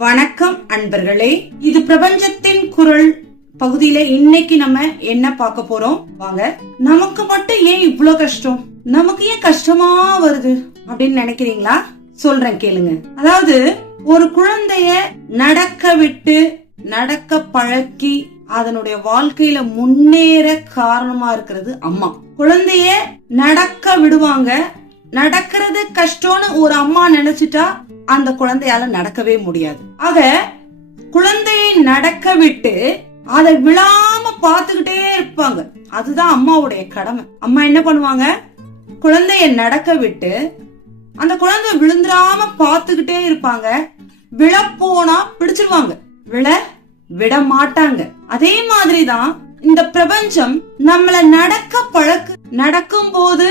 வணக்கம் அன்பர்களே, இது பிரபஞ்சத்தின் குரல் பகுதியில இன்னைக்கு நம்ம என்ன பார்க்க போறோம் வாங்க. நமக்கு மட்டும் ஏன் இவ்ளோ கஷ்டம், நமக்கு ஏன் கஷ்டமா வருது அப்படின்னு நினைக்கிறீங்களா? சொல்றேன் கேளுங்க. அதாவது ஒரு குழந்தைய நடக்க விட்டு நடக்க பழக்கி அதனுடைய வாழ்க்கையில முன்னேற காரணமா இருக்கிறது அம்மா. குழந்தைய நடக்க விடுவாங்க, நடக்கிறது கஷ்டம்னு ஒரு அம்மா நினைச்சிட்டா அந்த குழந்தையால நடக்கவே முடியாது. ஆக குழந்தையை நடக்க விட்டு அதை விழாம பாத்துக்கிட்டே இருப்பாங்க. அதுதான் அம்மாவுடைய கடமை. அம்மா என்ன பண்ணுவாங்க, குழந்தைய நடக்க விட்டு அந்த குழந்தை விழுந்துராம பாத்துக்கிட்டே இருப்பாங்க. விழப்போனா பிடிச்சிருவாங்க, விழ விட மாட்டாங்க. அதே மாதிரிதான் இந்த பிரபஞ்சம் நம்மள நடக்க பழக்கு. நடக்கும் போது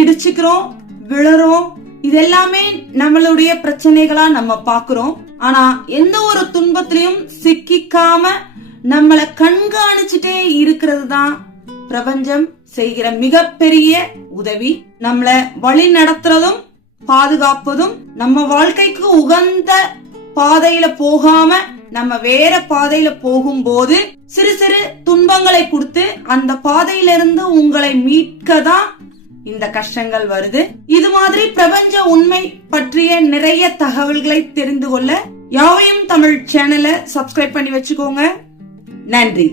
இடிச்சுக்கிறோம், விழறோம். இது எல்லாமே நம்மளுடைய பிரச்சனைகளா நம்ம பாக்குறோம். ஆனா எந்த ஒரு துன்பத்திலையும் சிக்கிக்காம நம்மள கண்காணிச்சுட்டே இருக்கிறது தான் பிரபஞ்சம் செய்கிற மிகப்பெரிய உதவி. நம்மள வழி நடத்துறதும் பாதுகாப்பதும், நம்ம வாழ்க்கைக்கு உகந்த பாதையில போகாம நம்ம வேற பாதையில போகும்போது சிறு சிறு துன்பங்களை கொடுத்து அந்த பாதையிலிருந்து உங்களை மீட்கதான் இந்த கஷ்டங்கள் வருது. இது மாதிரி பிரபஞ்ச உண்மை பற்றிய நிறைய தகவல்களை தெரிந்து கொள்ள யாவையும் தமிழ் சேனலை சப்ஸ்கிரைப் பண்ணி வச்சுக்கோங்க. நன்றி.